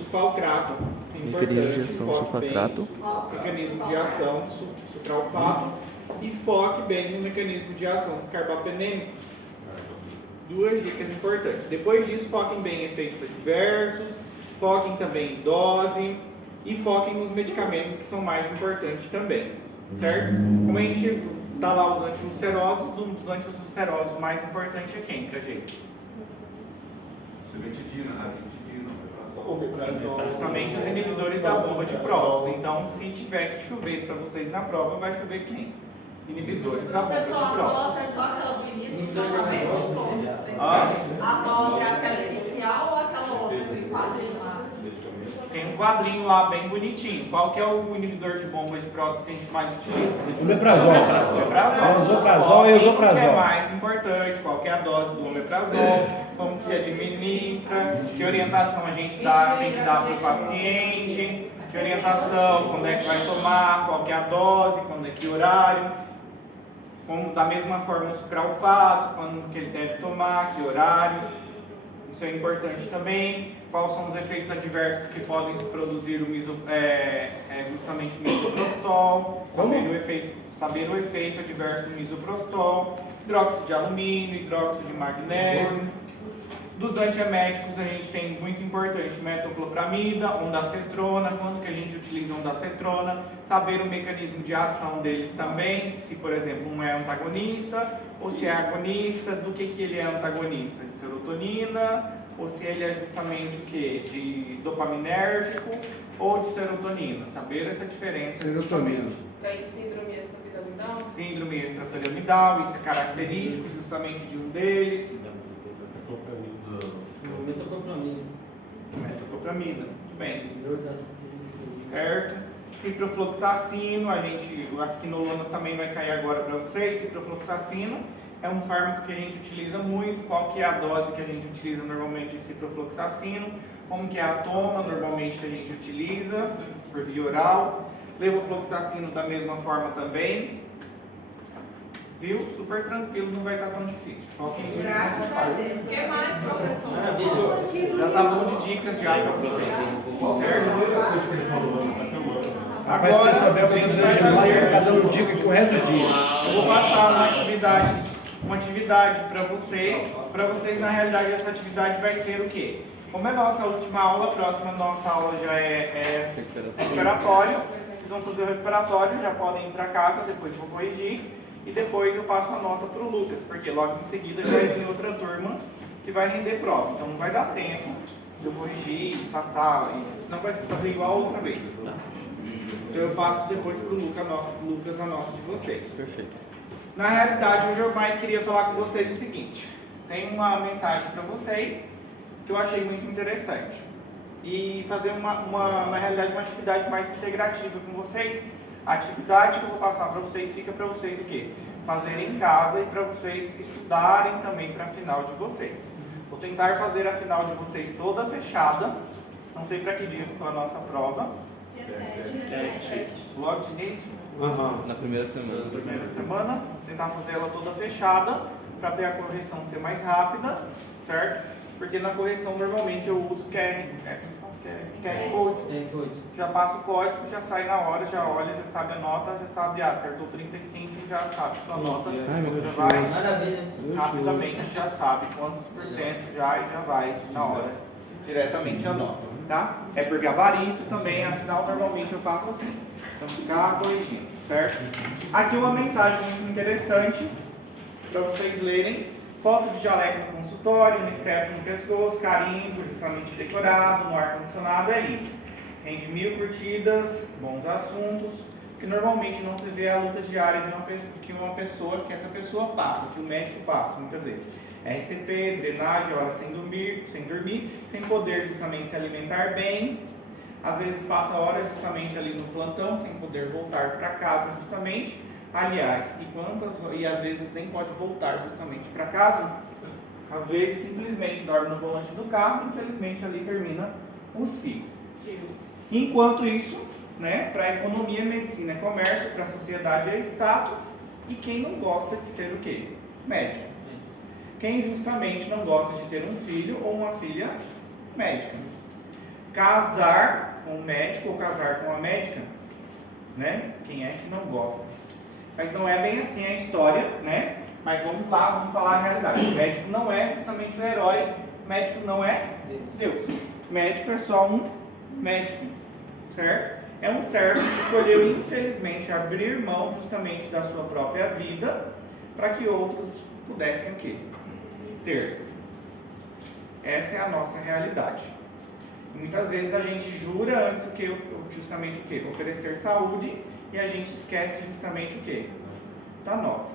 sulfalcrato. Mecanismo de ação sulfatrato. Mecanismo de ação sucralfato. E foque bem no mecanismo de ação dos carbapenêmicos. Duas dicas importantes. Depois disso, foquem bem em efeitos adversos, foquem também em dose e foquem nos medicamentos que são mais importantes também, certo? Como a gente dá lá os antiulcerosos, dos antiulcerosos o mais importante é quem pra gente? Justamente os inibidores da bomba de prótons. Então, se tiver que chover para vocês na prova, vai chover quem? Inibidores da bomba de prótons. A dose é só aquela do início, então também os pontos. A dose é aquela inicial ou aquela outra do quadrinho lá? Tem um quadrinho lá bem bonitinho. Qual que é o inibidor de bomba de prótons que a gente mais utiliza? Omeprazol. Omeprazol e o que é mais importante? Qual que é a dose do omeprazol? Como que se administra? Que orientação a gente tem que dar para o paciente? Que orientação? Quando é que vai tomar? Qual que é a dose? Quando é que horário? Como da mesma forma o sucralfato, quando que ele deve tomar, que horário? Isso é importante também. Quais são os efeitos adversos que podem produzir justamente o misoprostol, saber o efeito adverso do misoprostol, hidróxido de alumínio, hidróxido de magnésio. Dos antieméticos a gente tem muito importante metoclopramida, ondansetrona, quando que a gente utiliza ondansetrona, saber o mecanismo de ação deles também, se por exemplo um é antagonista ou se é agonista, do que ele é antagonista, de serotonina, ou se ele é justamente o que? De dopaminérgico ou de serotonina, saber essa diferença. Serotonina. Tem síndrome extrapiramidal? Síndrome extrapiramidal, isso é característico justamente de um deles. Metoclopramida, muito bem. Certo? Ciprofloxacino, as quinolonas também vai cair agora para vocês. Ciprofloxacino é um fármaco que a gente utiliza muito. Qual que é a dose que a gente utiliza normalmente de ciprofloxacino? Como que é a toma normalmente que a gente utiliza por via oral? Levofloxacino da mesma forma também. Viu? Super tranquilo, não vai estar tão difícil. Graças a Deus. O que mais, professor? Já tá bom de dicas já para vocês. Agora, se você souber o que eu tô precisando de mais, vai ficar dando dica aqui o resto do dia. Eu vou passar uma atividade para vocês. Para vocês, na realidade, essa atividade vai ser o quê? Como é nossa última aula, a próxima nossa aula já é recuperatório. Vocês vão fazer o recuperatório, já podem ir para casa, depois vou corrigir. E depois eu passo a nota para o Lucas, porque logo em seguida já vai vir outra turma que vai render prova. Então não vai dar tempo de eu corrigir, passar, senão vai fazer igual a outra vez. Então eu passo depois para o Lucas a nota de vocês. Perfeito. Na realidade, hoje eu mais queria falar com vocês o seguinte. Tem uma mensagem para vocês que eu achei muito interessante. E fazer na realidade uma atividade mais integrativa com vocês. A atividade que eu vou passar para vocês fica para vocês o quê? Fazerem em casa e para vocês estudarem também para a final de vocês. Vou tentar fazer a final de vocês toda fechada. Não sei para que dia ficou a nossa prova. Logo de início? Na primeira semana. Na primeira semana. Tentar fazer ela toda fechada para ter a correção ser mais rápida, certo? Porque na correção normalmente eu uso QR Code. Já passa o código, já sai na hora, já olha, já sabe a nota, já sabe, acertou 35, já sabe sua nota, já vai rapidamente, já sabe quantos por cento já e já vai na hora, diretamente a nota, tá? É por gabarito também, afinal normalmente eu faço assim, então ficar corrigindo, certo? Aqui uma mensagem muito interessante para vocês lerem. Foto de jaleco no consultório, no step no pescoço, carimbo, justamente decorado, no ar-condicionado, é lindo. Rende 1000 curtidas, bons assuntos, que normalmente não se vê a luta diária de que essa pessoa passa, que o médico passa, muitas vezes. RCP, drenagem, hora sem dormir, tem poder justamente se alimentar bem, às vezes passa horas justamente ali no plantão, sem poder voltar para casa justamente. Aliás, e às vezes nem pode voltar justamente para casa, às vezes simplesmente dorme no volante do carro e infelizmente ali termina o ciclo. Enquanto isso, né, para a economia, medicina é comércio, para a sociedade é status, e quem não gosta de ser o quê? Médico. Quem justamente não gosta de ter um filho ou uma filha médica. casar com o médico ou casar com a médica, né? Quem é que não gosta? Mas não é bem assim a história, né? Mas vamos lá, vamos falar a realidade. O médico não é justamente o herói, o médico não é Deus. O médico é só um médico, certo? É um servo que escolheu, infelizmente, abrir mão justamente da sua própria vida para que outros pudessem o quê? Ter. Essa é a nossa realidade. E muitas vezes a gente jura antes o que, justamente o quê? Oferecer saúde, e a gente esquece justamente o quê? Da nossa.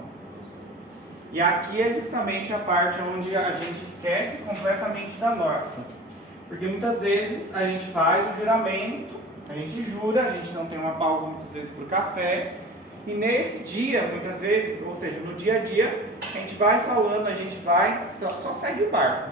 E aqui é justamente a parte onde a gente esquece completamente da nossa. Porque muitas vezes a gente faz o juramento, a gente jura, a gente não tem uma pausa muitas vezes para o café, e nesse dia, muitas vezes, ou seja, no dia a dia, a gente vai falando, a gente vai, só segue o barco.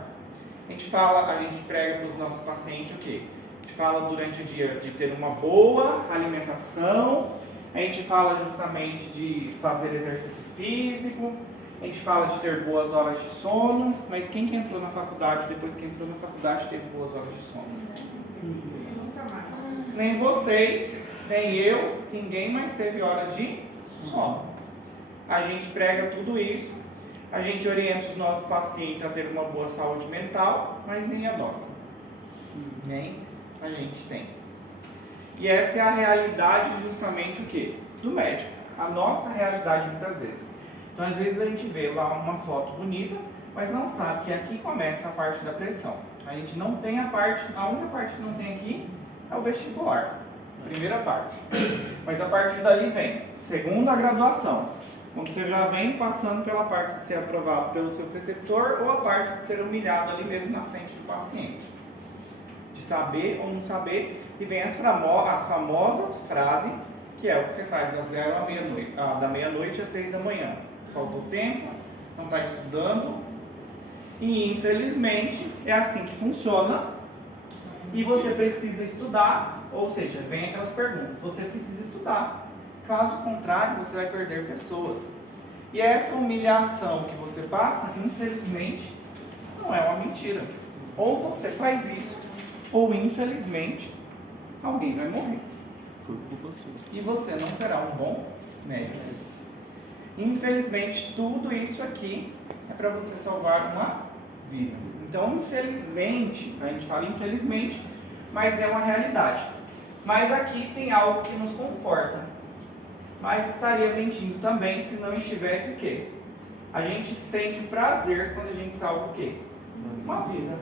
A gente fala, a gente prega para os nossos pacientes o quê? A gente fala durante o dia de ter uma boa alimentação, a gente fala justamente de fazer exercício físico, a gente fala de ter boas horas de sono, mas quem que entrou na faculdade, depois que entrou na faculdade, teve boas horas de sono? Nem vocês, nem eu, ninguém mais teve horas de sono. A gente prega tudo isso, a gente orienta os nossos pacientes a ter uma boa saúde mental, mas nem a nossa. Nem a gente tem. E essa é a realidade justamente o quê? Do médico. A nossa realidade muitas vezes. Então às vezes a gente vê lá uma foto bonita, mas não sabe que aqui começa a parte da pressão. A gente não tem a única parte que não tem aqui é o vestibular. Primeira parte. Mas a partir dali vem segunda graduação. Quando você já vem passando pela parte de ser aprovado pelo seu preceptor ou a parte de ser humilhado ali mesmo na frente do paciente. De saber ou não saber. E vem as famosas frases, que é o que você faz das 0 à meia-noite, da meia-noite às 6 da manhã. Faltou tempo, não está estudando. E infelizmente é assim que funciona. E você precisa estudar, ou seja, vem aquelas perguntas, você precisa estudar. Caso contrário, você vai perder pessoas. E essa humilhação que você passa, infelizmente, não é uma mentira. Ou você faz isso, ou infelizmente, alguém vai morrer. E você não será um bom médico. Infelizmente, tudo isso aqui é para você salvar uma vida. Então, infelizmente, a gente fala infelizmente, mas é uma realidade. Mas aqui tem algo que nos conforta. Mas estaria mentindo também se não estivesse o quê? A gente sente o prazer quando a gente salva o quê? Uma vida.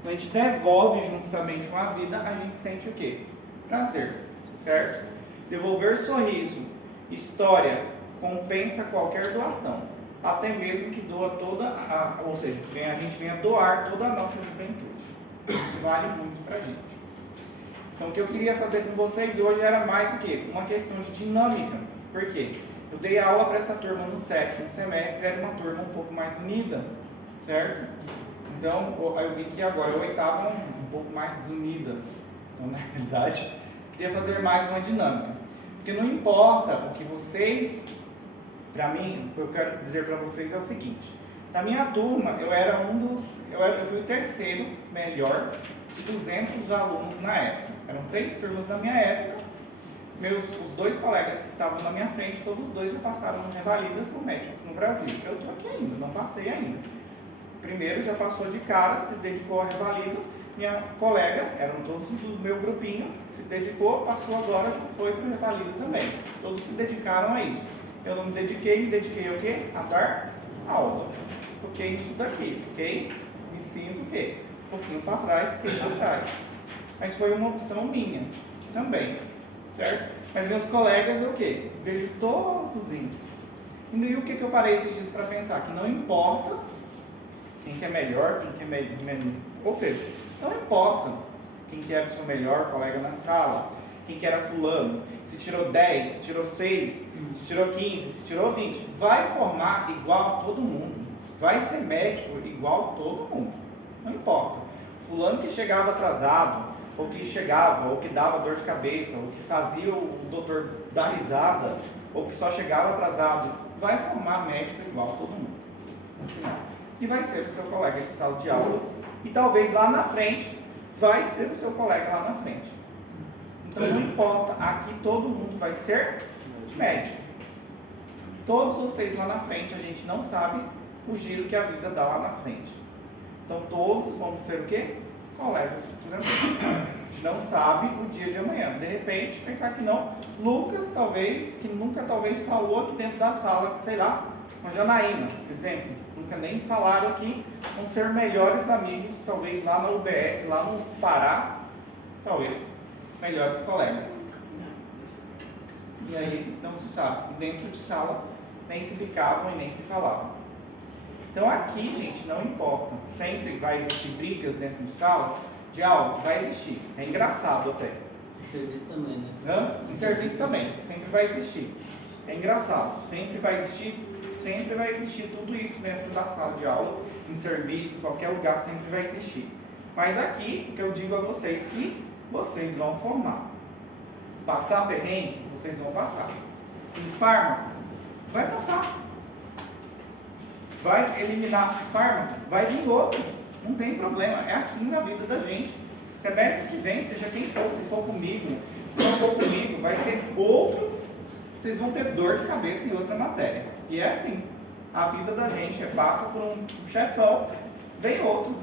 Quando a gente devolve justamente uma vida, a gente sente o quê? Prazer. Certo? Devolver sorriso, história, compensa qualquer doação. Até mesmo que doa ou seja, a gente venha doar toda a nossa juventude. Isso vale muito pra gente. Então o que eu queria fazer com vocês hoje era mais o quê? Uma questão de dinâmica. Por quê? Eu dei aula para essa turma no 7º semestre, era uma turma um pouco mais unida, certo? Então eu vi que agora a 8ª um pouco mais desunida. Então na realidade, eu queria fazer mais uma dinâmica. Porque não importa o que vocês, para mim, o que eu quero dizer para vocês é o seguinte. Na minha turma, eu fui o terceiro melhor de 200 alunos na época. Eram 3 turmas na minha época. Os 2 colegas que estavam na minha frente, todos os 2 já passaram no Revalidas ou médicos no Brasil. Eu estou aqui ainda, não passei ainda. O primeiro já passou de cara, se dedicou ao Revalido. Minha colega, eram todos do meu grupinho, se dedicou, passou agora, já foi para o Revalido também. Todos se dedicaram a isso. Eu não me dediquei ao quê? A dar aula. Fiquei nisso daqui, me sinto o quê? Um pouquinho para trás, fiquei para trás. Mas foi uma opção minha também, certo? Mas meus colegas, o quê? Vejo todos indo. E o que eu parei esses dias para pensar? Que não importa quem que é melhor, quem que é menos. Ou seja, não importa quem que era o seu melhor colega na sala, quem que era fulano, se tirou 10, se tirou 6, se tirou 15, se tirou 20. Vai formar igual a todo mundo. Vai ser médico igual a todo mundo. Não importa. Fulano que chegava atrasado, ou que dava dor de cabeça, ou que fazia o doutor dar risada, ou que só chegava atrasado, vai formar médico igual a todo mundo. E vai ser o seu colega de sala de aula. E talvez lá na frente vai ser o seu colega lá na frente. Então não importa, aqui todo mundo vai ser médico. Todos vocês lá na frente, a gente não sabe o giro que a vida dá lá na frente. Então todos vamos ser o quê? Colegas futuramente. A gente não sabe o dia de amanhã. De repente, pensar que não. Lucas, talvez, que nunca talvez falou aqui dentro da sala, sei lá, com a Janaína, por exemplo. Nunca nem falaram aqui, vão ser melhores amigos, talvez lá na UBS, lá no Pará, talvez, melhores colegas. E aí não se sabe. E dentro de sala nem se ficavam e nem se falavam. Então aqui, gente, não importa. Sempre vai existir brigas dentro de sala, de aula, vai existir. É engraçado até. Em serviço também, né? Em serviço também, sempre vai existir. É engraçado, sempre vai existir tudo isso dentro da sala de aula, em serviço, em qualquer lugar, sempre vai existir. Mas aqui, o que eu digo a vocês que vocês vão formar. Passar perrengue, vocês vão passar. Em farma, vai passar. Vai eliminar farma, vai vir outro. Não tem problema, é assim na vida da gente. Semestre que vem, seja quem for, se for comigo, se não for comigo, vai ser outro. Vocês vão ter dor de cabeça em outra matéria. E é assim, a vida da gente passa por um chefão, vem outro.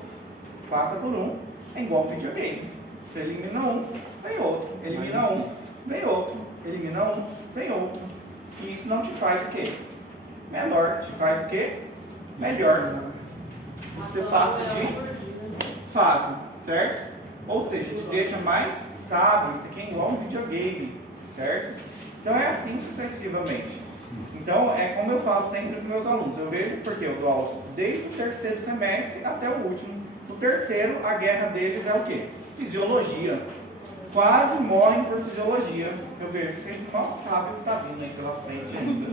Passa por um, é igual videogame. Você elimina um, vem outro. Elimina um, vem outro. Elimina um, vem outro. E isso não te faz o quê? Menor. Te faz o quê? Melhor. Você passa de fase, certo? Ou seja, te deixa mais sábio. Isso aqui é igual um videogame, certo? Então é assim sucessivamente. Então é como eu falo sempre para os meus alunos. Eu vejo porque eu dou aula desde o terceiro semestre até o último. No terceiro, a guerra deles é o quê? Fisiologia. Quase morrem por fisiologia. Eu vejo sempre mal sabe o que está vindo aí pela frente ainda.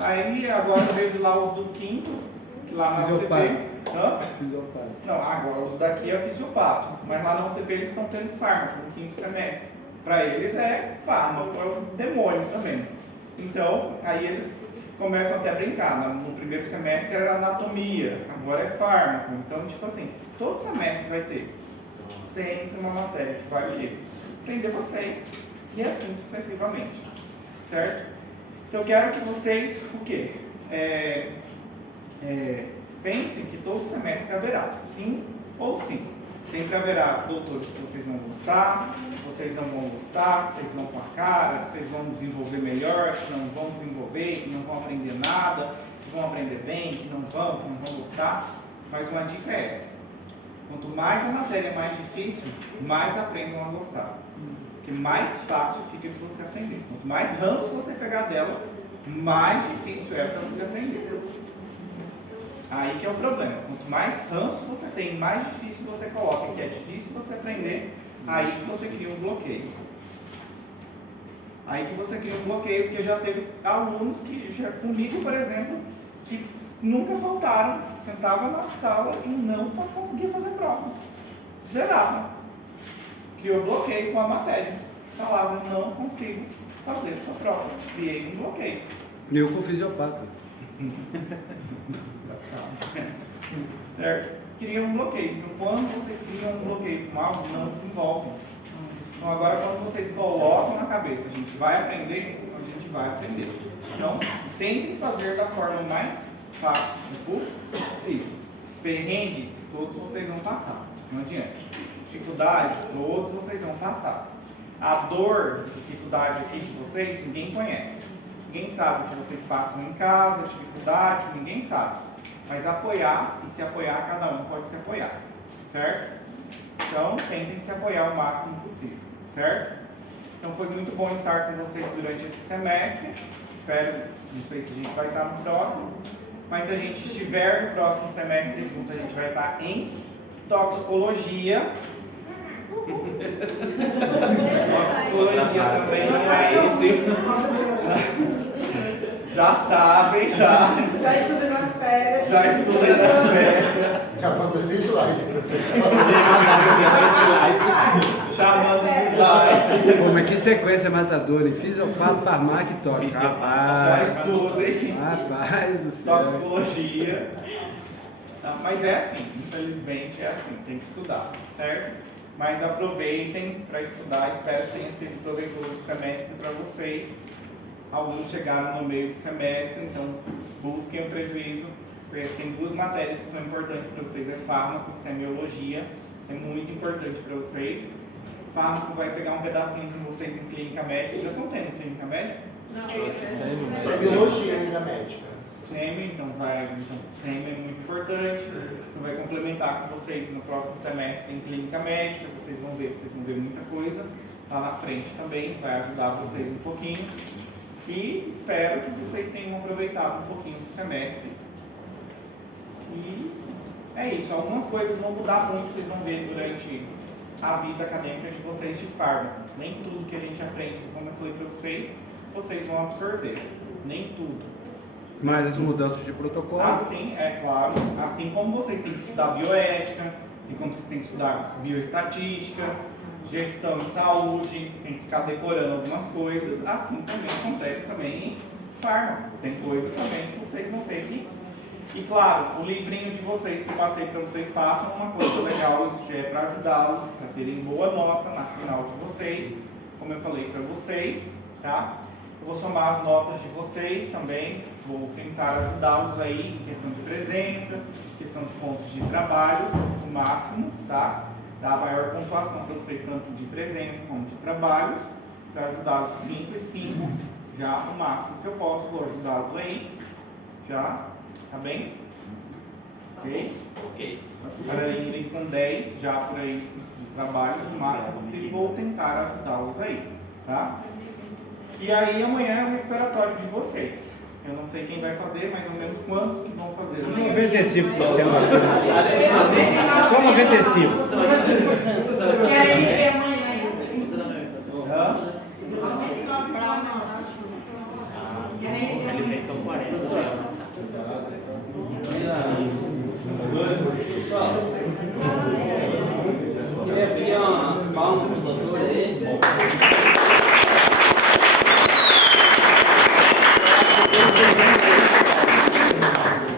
Aí agora eu vejo lá os do quinto, que lá na UCP. Fisiopato. Não, agora os daqui é fisiopato. Mas lá na UCP eles estão tendo fármaco no quinto semestre. Para eles é fármaco, é o demônio também. Então, aí eles começam até a brincar. No primeiro semestre era anatomia, agora é fármaco. Então, tipo assim, todo semestre vai ter sempre uma matéria que vai o quê? Aprender vocês. E assim sucessivamente. Certo? Então, eu quero que vocês, o quê? Pensem que todo semestre haverá sim ou sim. Sempre haverá doutores que vocês vão gostar, vocês não vão gostar, que vocês vão com a cara, que vocês vão desenvolver melhor, que não vão desenvolver, que não vão aprender nada, que vão aprender bem, que não vão gostar. Mas uma dica é, quanto mais a matéria é mais difícil, mais aprendam a gostar. Porque mais fácil fica de você aprender. Quanto mais ranço você pegar dela, mais difícil é para você aprender. Aí que é o problema. Quanto mais ranço você tem, mais difícil você coloca, que é difícil você aprender, aí que você cria um bloqueio. Aí que você cria um bloqueio, porque já teve alunos que, comigo, por exemplo, que nunca faltaram, que sentavam na sala e não conseguia fazer prova. Zerava. Criou bloqueio com a matéria. Falava, não consigo fazer sua prova. Criei um bloqueio. Eu com fisiopato. Certo? Cria um bloqueio. Então, quando vocês criam um bloqueio com algo, não desenvolvem. Então, agora, quando vocês colocam na cabeça, a gente vai aprender, a gente vai aprender. Então, tentem fazer da forma mais fácil possível. Perrengue, todos vocês vão passar. Não adianta. Dificuldade, todos vocês vão passar. A dor, dificuldade aqui de vocês, ninguém conhece. Ninguém sabe o que vocês passam em casa, dificuldade, ninguém sabe. Mas apoiar, e se apoiar, cada um pode se apoiar, certo? Então, tentem se apoiar o máximo possível, certo? Então, foi muito bom estar com vocês durante esse semestre. Espero, não sei se a gente vai estar no próximo, mas se a gente estiver no próximo semestre junto, a gente vai estar em toxicologia. Toxicologia também é isso. Já sabem, já. Já estudei nas férias. Já estudei nas férias. Já produzi slide. Chamando os slides. Pô, mas que sequência matadora, hein? Fisiopato, farmácia e tóxico. Já Rapaz. estudo, hein? Rapaz do céu. Toxicologia. Tá? Mas é assim, infelizmente é assim, tem que estudar, certo? Mas aproveitem para estudar, espero que tenha sido proveitoso o semestre para vocês. Alguns chegaram no meio do semestre, então busquem o prejuízo, porque tem duas matérias que são importantes para vocês, é fármaco e semiologia, é muito importante para vocês. Fármaco vai pegar um pedacinho de vocês em clínica médica, já estão tendo clínica médica? Não. Biologia ainda médica. SEMI, então SEMI é muito importante, então vai complementar com vocês no próximo semestre em clínica médica, vocês vão ver muita coisa lá na frente também, vai ajudar vocês um pouquinho. E espero que vocês tenham aproveitado um pouquinho do semestre. E é isso, algumas coisas vão mudar muito, vocês vão ver durante a vida acadêmica de vocês de fármaco. Nem tudo que a gente aprende, como eu falei para vocês vão absorver. Nem tudo. Mas as mudanças de protocolo. Assim, é claro, assim como vocês têm que estudar bioética, assim como vocês têm que estudar bioestatística, gestão de saúde, tem que ficar decorando algumas coisas, assim também acontece também em fármaco. Tem coisa também que vocês vão ter que... E claro, o livrinho de vocês que eu passei para vocês, façam uma coisa legal, isso já é para ajudá-los, para terem boa nota na final de vocês, como eu falei para vocês, tá? Eu vou somar as notas de vocês também, vou tentar ajudá-los aí em questão de presença, questão de pontos de trabalhos, o máximo, tá? Dar a maior pontuação para vocês, tanto de presença como de trabalhos, para ajudá-los 5 e 5, já o máximo que eu posso, vou ajudá-los aí, já, tá bem? Ok? Ok. Para irem com 10, já por aí, de trabalhos, o máximo possível, vou tentar ajudá-los aí, tá? E aí amanhã é o recuperatório de vocês. Eu não sei quem vai fazer, mais ou menos quantos que vão fazer. 95%. Só 95%. E aí, amanhã? Ele pensou 40. Pessoal, queria pedir umas palmas para os doutores aí.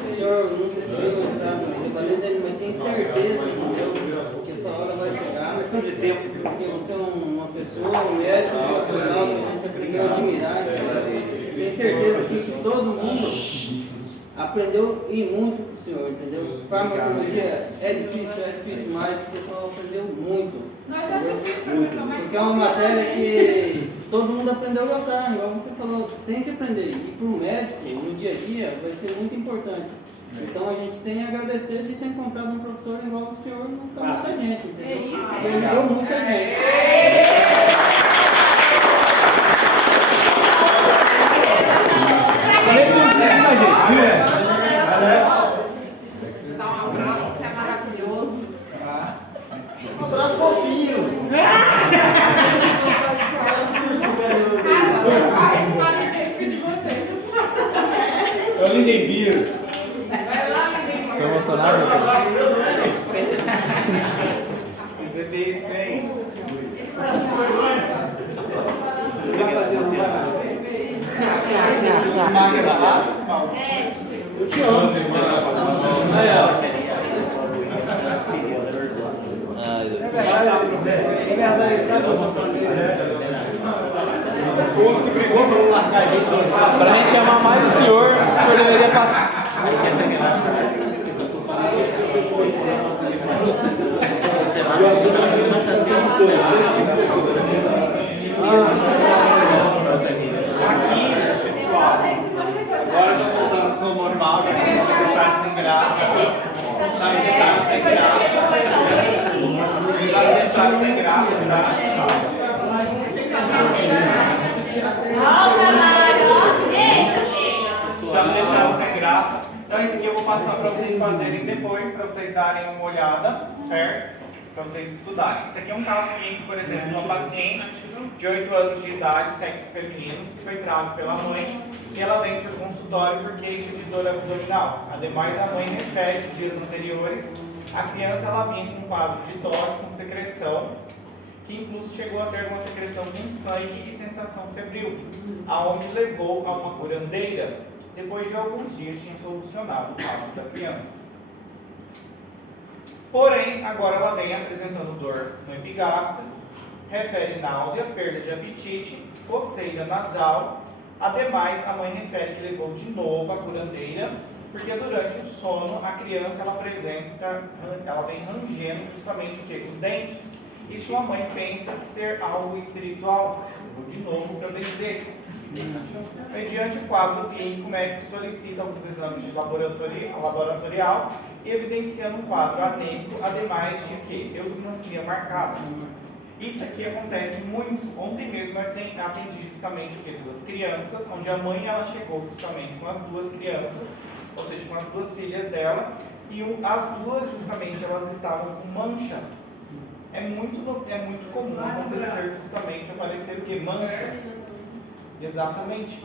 O senhor não conseguiu entrar no regulamento ainda, mas tenho certeza que essa hora vai chegar. Questão de tempo. Porque você é uma pessoa, um médico profissional que a gente aprendeu a admirar. Tenho certeza que todo mundo aprendeu e muito com o senhor, entendeu? Farmacologia é difícil, mas o pessoal aprendeu muito. Nós já temos mais. Porque é uma matéria que todo mundo aprendeu a gostar, igual você falou, tem que aprender. E para o médico, no dia a dia, vai ser muito importante. Então a gente tem a agradecer de ter encontrado um professor igual o senhor, não foi muita gente, entendeu? Ele ajudou muita gente. Falei que não tem mais gente, viu? Dá um abraço, você é maravilhoso. Um abraço fofinho. Eu lidei Biro. Vai lá, menino. Foi emocionado, meu filho? Vocês bebês têm. Magra da baixa, Paulo? Ai, Deus. Pra gente chamar mais o senhor deveria passar. Aqui, pessoal, agora já voltando para o normal, já que vocês deixaram sem graça. Já me deixaram sem graça. Já me deixaram sem graça, tá? Já me deixaram sem graça. Então esse aqui eu vou passar para vocês fazerem depois, para vocês darem uma olhada, certo? Para vocês estudarem. Esse aqui é um caso clínico, por exemplo, de uma paciente de 8 anos de idade, sexo feminino, que foi trago pela mãe, e ela vem para o consultório por queixa de dor abdominal. Ademais, a mãe refere que dias anteriores, a criança ela vinha com um quadro de tosse com secreção, que incluso chegou a ter uma secreção com sangue e sensação febril, aonde levou a uma curandeira. Depois de alguns dias tinha solucionado o quadro da criança. Porém, agora ela vem apresentando dor no epigástrico, refere náusea, perda de apetite, coceira nasal. Ademais, a mãe refere que levou de novo a curandeira, porque durante o sono a criança ela vem rangendo justamente o quê? Os dentes. Isso a mãe pensa que ser algo espiritual. Levou de novo para benzer. Mediante o quadro clínico, o médico solicita alguns exames de laboratorial, evidenciando um quadro anêmico, ademais de que eosinofilia marcada. Isso aqui acontece muito. Ontem mesmo eu atendi justamente duas crianças, onde a mãe ela chegou justamente com as duas crianças, ou seja, com as duas filhas dela, e as duas justamente elas estavam com mancha. É muito comum acontecer justamente aparecer o que? Mancha. Exatamente.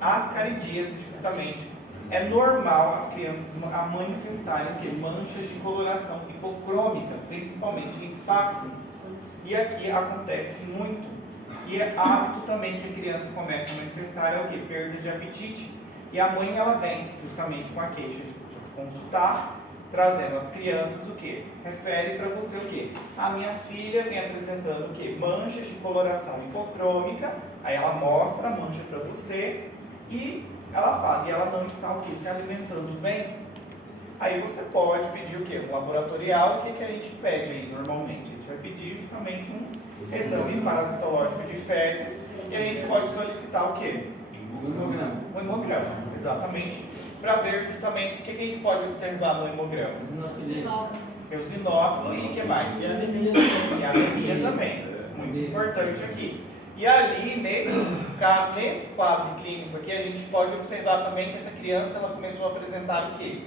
Ascaridíase justamente. É normal as crianças manifestarem que manchas de coloração hipocrômica, principalmente em face. E aqui acontece muito. E é hábito também que a criança começa a manifestar é o que? Perda de apetite. E a mãe ela vem justamente com a queixa de consultar, trazendo as crianças o que? Refere para você o que? A minha filha vem apresentando o que? Manchas de coloração hipocrômica. Aí ela mostra a mancha para você e ela fala, e ela não está o que? Se alimentando bem. Aí você pode pedir o que? Um laboratorial. O que a gente pede aí normalmente? A gente vai pedir justamente um exame parasitológico de fezes e a gente pode solicitar o que? Um hemograma, exatamente, para ver justamente o que a gente pode observar no hemograma. Eosinófilo e o que mais? E a anemia também, muito importante aqui. E ali, nesse quadro clínico aqui, a gente pode observar também que essa criança ela começou a apresentar o quê?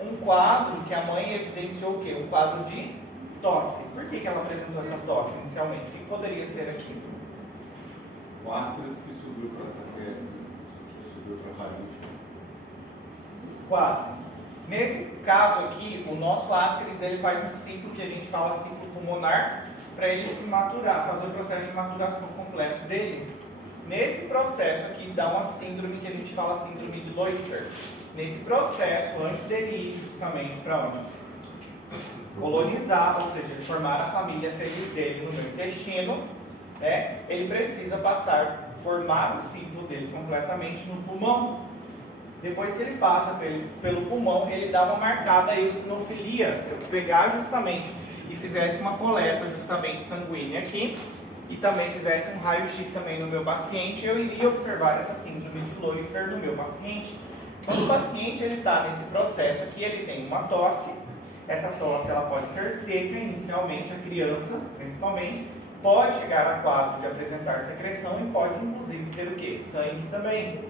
Um quadro que a mãe evidenciou o quê? Um quadro de tosse. Por que ela apresentou essa tosse inicialmente? O que poderia ser aqui? O ácido que subiu para faringe. Quase. Nesse caso aqui, o nosso ascaris ele faz um ciclo que a gente fala ciclo pulmonar, para ele se maturar, fazer o processo de maturação completo dele. Nesse processo aqui dá uma síndrome que a gente fala síndrome de Leuchter. Nesse processo, antes dele ir justamente para onde? Colonizar, ou seja, ele formar a família feliz dele no meu intestino, né? Ele precisa formar o ciclo dele completamente no pulmão. Depois que ele passa pelo pulmão, ele dá uma marcada eosinofilia. Se eu pegar justamente e fizesse uma coleta justamente sanguínea aqui, e também fizesse um raio-x também no meu paciente, eu iria observar essa síndrome de Leuchter no meu paciente. Quando o paciente está nesse processo aqui, ele tem uma tosse. Essa tosse ela pode ser seca inicialmente, a criança principalmente, pode chegar a quadro de apresentar secreção e pode inclusive ter o que? Sangue também.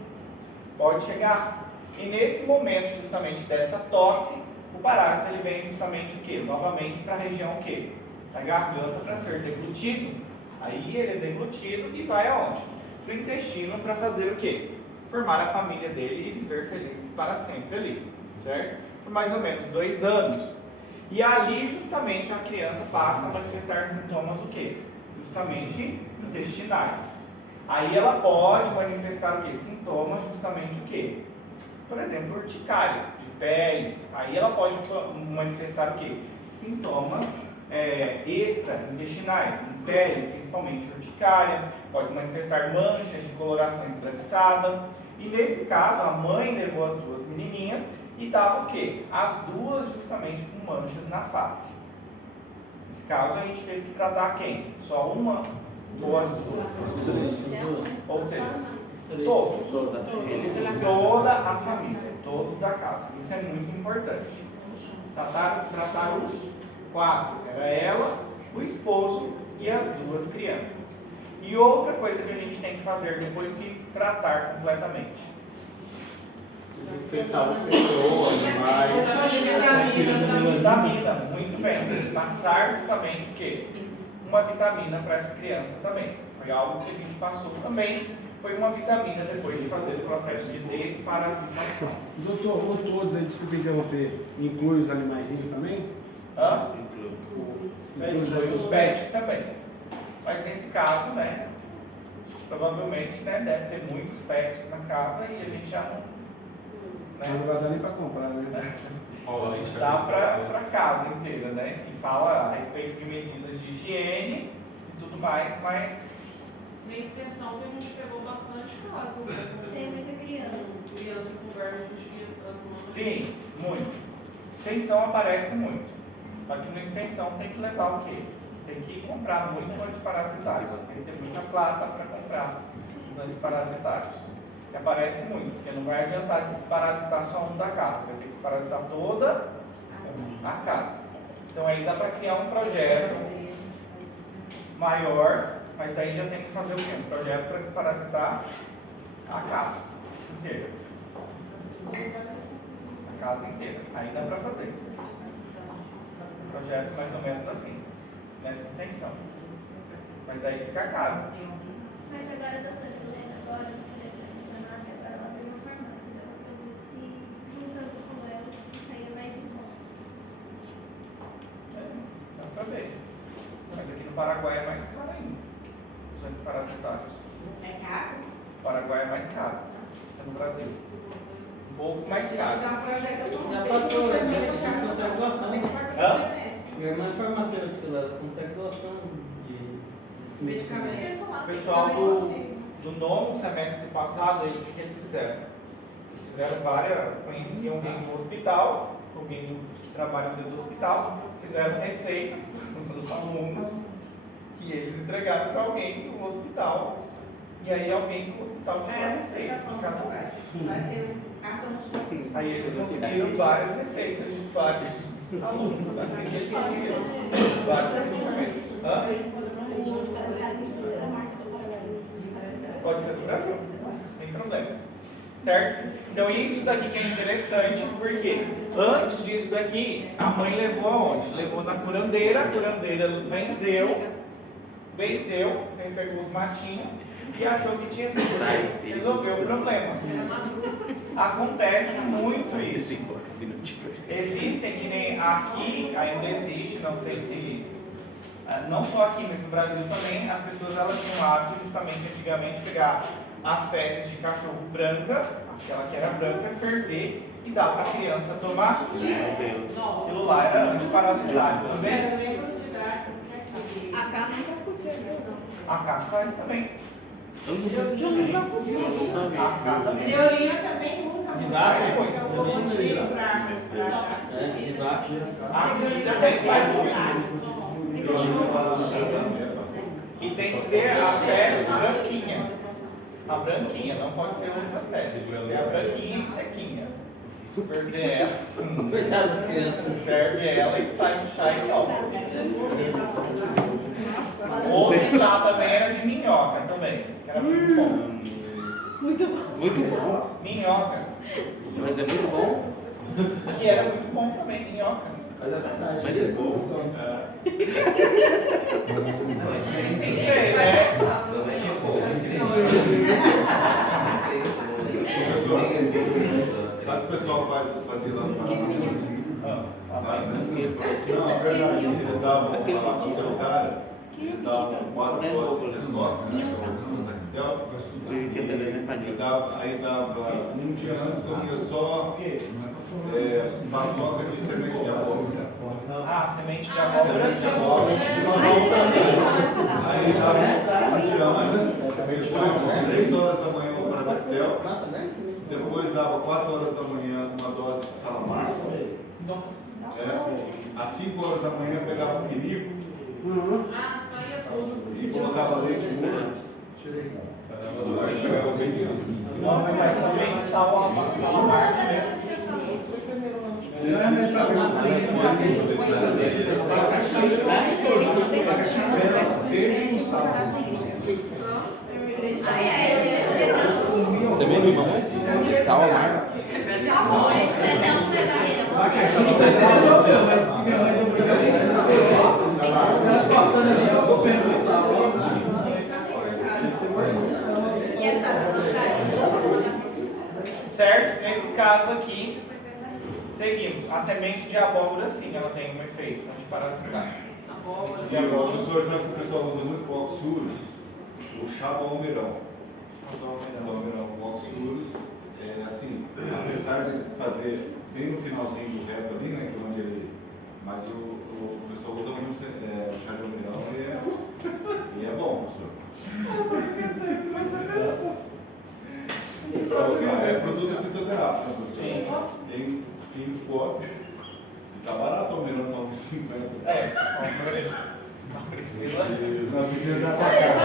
Pode chegar. E nesse momento justamente dessa tosse, o parásito ele vem justamente o que? Novamente para a região o quê? Da garganta para ser deglutido. Aí ele é deglutido e vai aonde? Para o intestino para fazer o quê? Formar a família dele e viver felizes para sempre ali, certo? Por mais ou menos 2 anos. E ali justamente a criança passa a manifestar sintomas o quê? Justamente intestinais. Aí ela pode manifestar o quê? Sintomas justamente o quê? Por exemplo, urticária de pele. Aí ela pode manifestar o quê? Sintomas extra-intestinais, em pele, principalmente urticária. Pode manifestar manchas de coloração esbranquiçada. E nesse caso, a mãe levou as 2 menininhas e estava o quê? As 2 justamente com manchas na face. Nesse caso, a gente teve que tratar quem? Só uma ou as 2? Ou seja, todos. Toda a família, todos da casa. Isso é muito importante. Tratar os 4. Era ela, o esposo e as 2 crianças. E outra coisa que a gente tem que fazer depois que tratar completamente. Desinfetar o setor, animais. Vitamina, muito bem. Passar justamente o quê? Uma vitamina para essa criança também. Foi algo que a gente passou também. Foi uma vitamina depois de fazer o processo de desparasitação. Doutor, o todos, desculpa interromper, inclui os animaizinhos também? Inclui os pets também. Mas nesse caso, né, provavelmente, né, deve ter muitos pets na casa e a gente já não... Não vai dar nem para comprar, né? dá para casa inteira, né? E fala a respeito de medidas de higiene e tudo mais, mas Na extensão que a gente pegou bastante caso, né? Tem muita criança. Criança com verme, a gente ia as mamas. sim, muito. Extensão aparece muito. Só que na extensão tem que levar o quê? Tem que comprar muito antiparasitários. Tem que ter muita plata para comprar os antiparasitários. E aparece muito, porque não vai adiantar desparasitar só um da casa, vai ter que desparasitar toda a casa. Então aí dá para criar um projeto maior, mas daí já tem que fazer o quê? Um projeto para desparasitar a casa inteira. A casa inteira. Aí dá para fazer. Um projeto mais ou menos assim, nessa intenção. Mas daí fica caro. Mas agora, doutora Helena, agora ela tem uma farmácia, dá pra ver se juntando com ela, saia mais em conta. Dá pra ver. Mas aqui no Paraguai é mais caro ainda. Os antiparasitários. É caro? O Paraguai é mais caro que no Brasil. Um pouco mais caro. Na patroa, assim, consegue doação. Minha irmã é farmacêutica, ela consegue doação de Medicamentos. O pessoal do nono semestre passado, o que eles fizeram? Eles fizeram conheciam alguém no hospital, alguém que trabalha dentro do hospital, fizeram receitas dos alunos e eles entregaram para alguém no hospital. E aí alguém no hospital tinha uma receita de cada um. Aí eles conseguiram várias receitas de vários alunos, assim que eles conseguiram vários medicamentos. Pode ser do Brasil, não tem problema. Certo? Então isso daqui que é interessante, porque antes disso daqui, a mãe levou aonde? Levou na curandeira, a curandeira benzeu, aí pegou os matinhos e achou que tinha sido resolveu o problema. Acontece muito isso. Existem, que nem aqui, ainda existe, não sei se, não só aqui, mas no Brasil também, as pessoas elas tinham o hábito justamente antigamente pegar as fezes de cachorro branca, aquela que era branca, ferver e dar para a criança tomar. Aquilo lá era antiparasitário também. A carne não faz curtir. A Cá faz também. A Cá também. Neolina também usa. De vaca? De vaca. Aqui também faz muito. E tem que ser a fezes branquinha. A branquinha, não pode ser outras fezes. Tem que ser a branquinha e sequinha. Ferver ela. Coitada das crianças. Ferve ela e faz um chá e toma. Outro chá também era de minhoca também, que era muito bom. Muito bom. Minhoca, Mas é muito bom. que era muito bom também, minhoca. Mas é verdade. Mas é bom. Não sei, né? Sabe o que o pessoal fazia lá no Paraná? Não, é verdade. Eles davam lá no cara, eles davam 4 doses de estoque, né? Aí dava um dia antes, comia só paçoca de semente de abóbora. Ah, semente de abóbora. Aí dava um dia antes, depois 3 horas da manhã um Prazacel, depois dava 4 horas da manhã uma dose de salamar. Às 5 horas da manhã pegava um pinico Saía tudo. e colocava leite morto. Nossa, mas semente salamar também. Você vê, irmão? Sal amargo. Certo? Nesse caso aqui, seguimos. A semente de abóbora, sim, ela tem um efeito antiparasitário. E agora, professor, sabe que o pessoal usa muito com oxurus? O chá do almeirão. O almeirão com oxurus, assim, apesar de fazer bem no finalzinho do reto ali, né? Que é onde ele. Mas o pessoal usa muito o chá de almeirão e é bom, professor. É produto fitoterápico, professor. Tem posse. E tá barato o almeirão, tá uns 50. Não precisa. Não precisa da tua casa.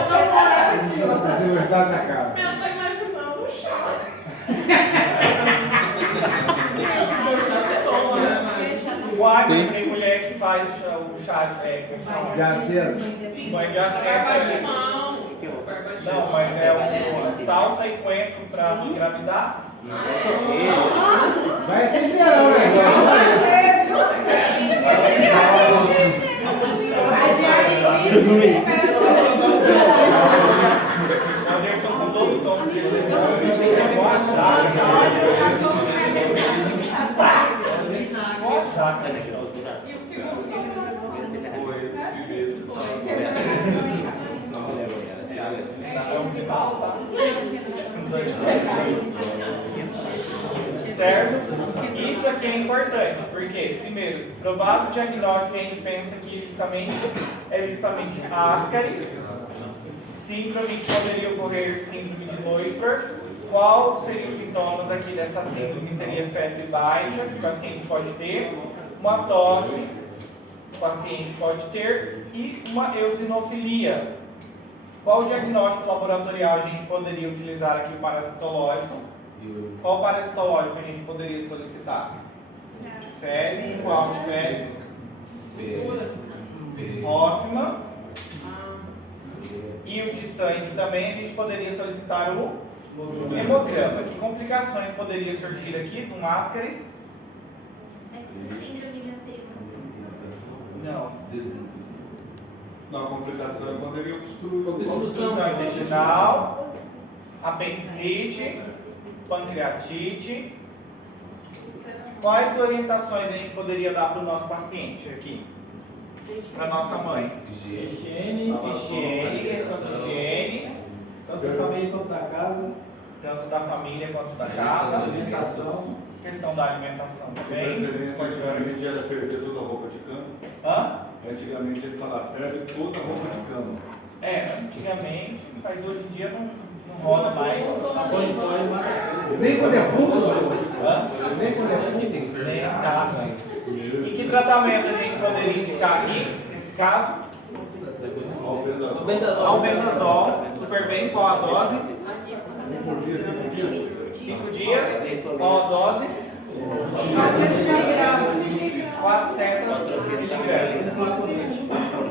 Não precisa da tua casa. Eu tô imaginando o chá. O Agnes tem mulher que faz o chá De acero. banho de Barba de acero. mão. Não, mas é uma salsa e coentro para não engravidar. Vai ter verão o negócio. O Anderson com todo o tom que ele E o segundo certo? Isso aqui é importante, porque, primeiro, provável diagnóstico que a gente pensa aqui é justamente Ascaris, síndrome que poderia ocorrer síndrome de Leufert. Qual seriam os sintomas aqui dessa síndrome? Seria febre baixa, que o paciente pode ter, uma tosse, que o paciente pode ter, e uma eosinofilia. Qual diagnóstico laboratorial a gente poderia utilizar aqui, o parasitológico? Qual parasitológico a gente poderia solicitar? Fezes, qual de fezes? Hoffmann. E o de sangue também a gente poderia solicitar o hemograma. Que complicações poderiam surgir aqui do Ascaris? Essa síndrome já seria uma Não. Não, a complicação é quando ele obstrui. Obstrução intestinal, apendicite, pancreatite. Quais orientações a gente poderia dar para o nosso paciente aqui? Para a nossa mãe? Higiene, questão de higiene. Tanto da família quanto da casa. Tanto da família quanto da casa. Alimentação. Questão da alimentação De também. preferência, antigamente era perder toda a roupa de cama. Hã? Antigamente ele falava, perde toda a roupa de cama. Antigamente, mas hoje em dia não rola mais. Nem quando é fundo, Hã? nem quando é fundo. Nem nada. E que tratamento a gente poderia indicar aqui, nesse caso? Albendazol, super bem, qual a dose? 5 dias, qual a dose? 400 miligramas.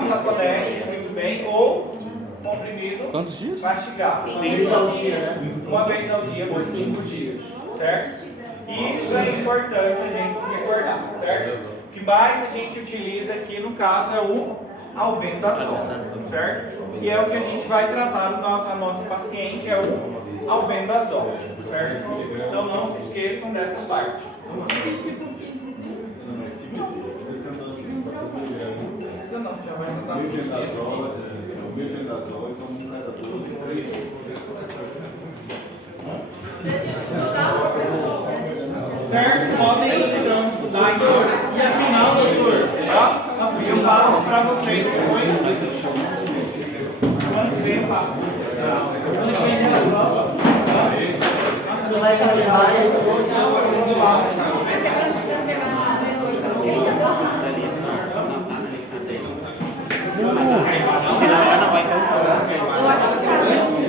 Sacolete, muito bem, ou comprimido. Quantos dias? Mastigado. Uma vez ao dia por 5 dias, certo? Isso é importante a gente se recordar, certo? O que mais a gente utiliza aqui no caso é o albendazol, certo? E é o que a gente vai tratar a nossa paciente, é o albendazol, certo? Então não se esqueçam dessa parte. Não precisa não, já vai notar 5 dias. O mebendazol, então um cada Certo? Podem então estudar então. E afinal, doutor, eu passo para vocês depois. Quando vem, eu passo. Nossa, não vai calendário, Eu acho que